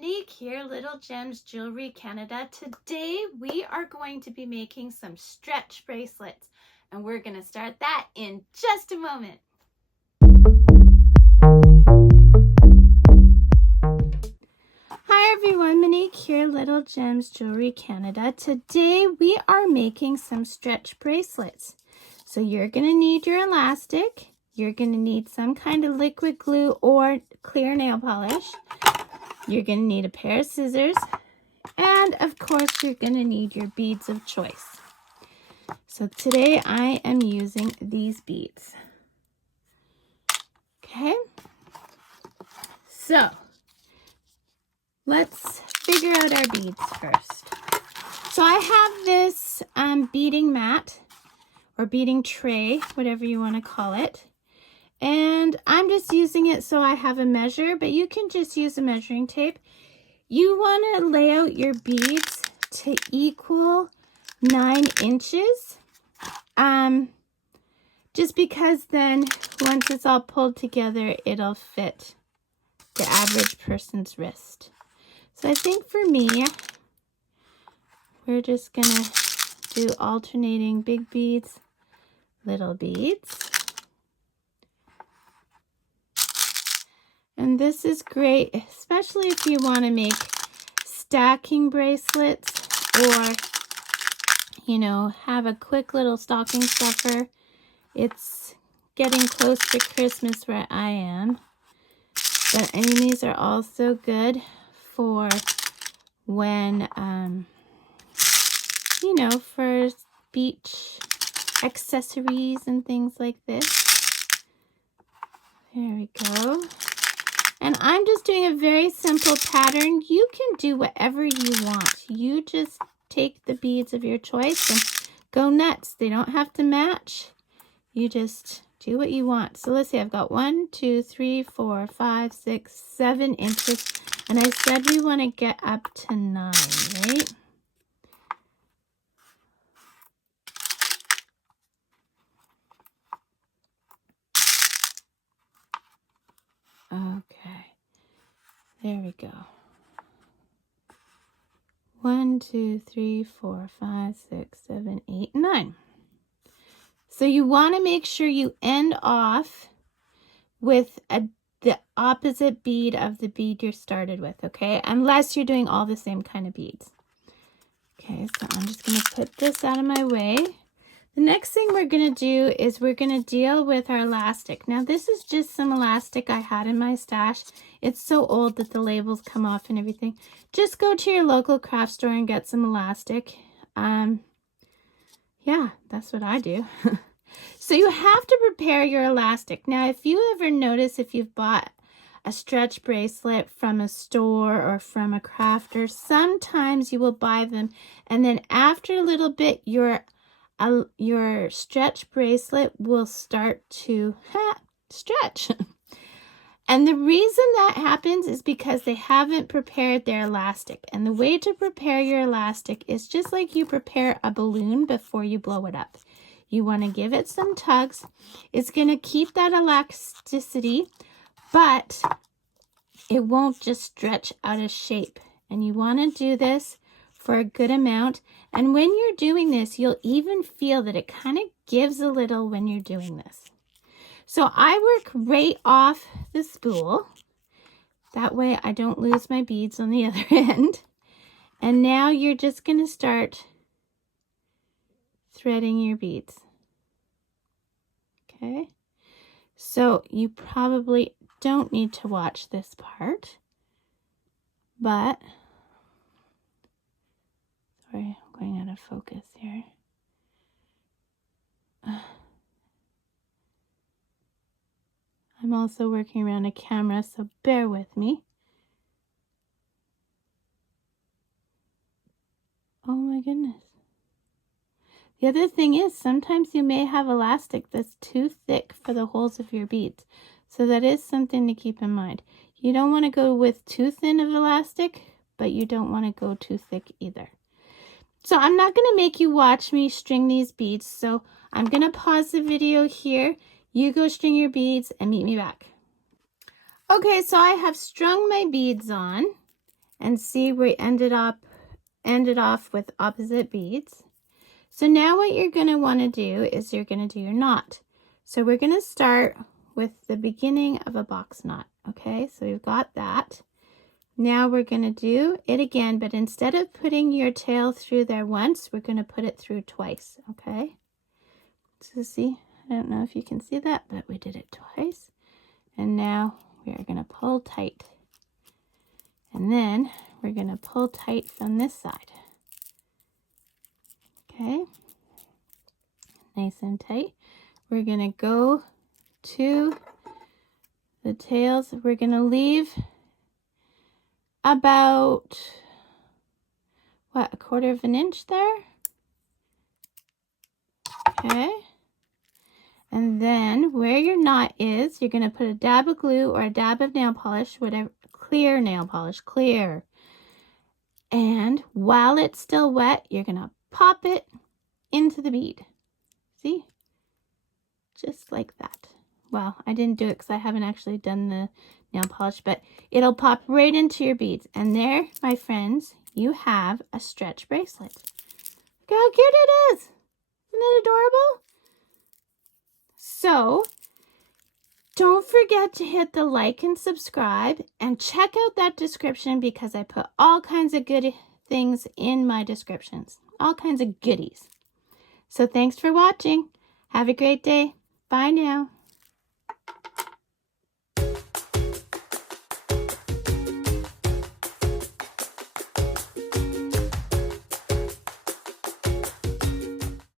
Monique here, Little Gems Jewelry Canada. Today we are going to be making some stretch bracelets, and we're going to start that in just a moment. Hi everyone, Monique here, Little Gems Jewelry Canada. Today we are making some stretch bracelets. So you're going to need your elastic, you're going to need some kind of liquid glue or clear nail polish. You're going to need a pair of scissors, and of course you're going to need your beads of choice. So today I am using these beads. Okay, so let's figure out our beads first. So I have this beading mat or beading tray, whatever you want to call it. And I'm just using it so I have a measure, but you can just use a measuring tape. You want to lay out your beads to equal 9 inches. Just because then once it's all pulled together, it'll fit the average person's wrist. So I think for me, we're just gonna do alternating big beads, little beads. And this is great, especially if you want to make stacking bracelets or, you know, have a quick little stocking stuffer. It's getting close to Christmas where I am. But I mean, these are also good for when, you know, for beach accessories and things like this. There we go. And I'm just doing a very simple pattern. You can do whatever you want. You just take the beads of your choice and go nuts. They don't have to match. You just do what you want. So let's see, I've got 1, 2, 3, 4, 5, 6, 7 inches. And I said we want to get up to 9, right? Okay, there we go. 1, 2, 3, 4, 5, 6, 7, 8, 9. So you want to make sure you end off with the opposite bead of the bead you started with, okay? Unless you're doing all the same kind of beads. Okay, so I'm just going to put this out of my way. The next thing we're going to do is we're going to deal with our elastic. Now this is just some elastic I had in my stash. It's so old that the labels come off and everything. Just go to your local craft store and get some elastic. Yeah, that's what I do. So you have to prepare your elastic. Now if you ever notice, if you've bought a stretch bracelet from a store or from a crafter, sometimes you will buy them and then after a little bit your stretch bracelet will start to stretch. And the reason that happens is because they haven't prepared their elastic. And the way to prepare your elastic is just like you prepare a balloon before you blow it up. You want to give it some tugs. It's going to keep that elasticity, but it won't just stretch out of shape. And you want to do this for a good amount. And when you're doing this, you'll even feel that it kind of gives a little when you're doing this. So I work right off the spool. That way I don't lose my beads on the other end. And now you're just going to start threading your beads. Okay. So you probably don't need to watch this part, but sorry, I'm going out of focus here. I'm also working around a camera, so bear with me. Oh my goodness. The other thing is sometimes you may have elastic that's too thick for the holes of your beads. So that is something to keep in mind. You don't want to go with too thin of elastic, but you don't want to go too thick either. So I'm not going to make you watch me string these beads. So I'm going to pause the video here. You go string your beads and meet me back. Okay, so I have strung my beads on. And see, we ended off with opposite beads. So now what you're going to want to do is you're going to do your knot. So we're going to start with the beginning of a box knot. Okay, so we've got that. Now we're going to do it again, but instead of putting your tail through there once, we're going to put it through twice. Okay, so see, I don't know if you can see that, but we did it twice. And now we are going to pull tight. And then we're going to pull tight from this side. Okay, nice and tight. We're going to go to the tails. We're going to leave about, what, 1/4 of an inch there? Okay. And then where your knot is, you're going to put a dab of glue or a dab of nail polish, whatever, clear nail polish, clear. And while it's still wet, you're going to pop it into the bead. See? Just like that. Well, I didn't do it because I haven't actually done the nail polish, but it'll pop right into your beads. And there, my friends, you have a stretch bracelet. Look how cute it is. Isn't it adorable? So, don't forget to hit the like and subscribe and check out that description because I put all kinds of good things in my descriptions. All kinds of goodies. So thanks for watching. Have a great day. Bye now.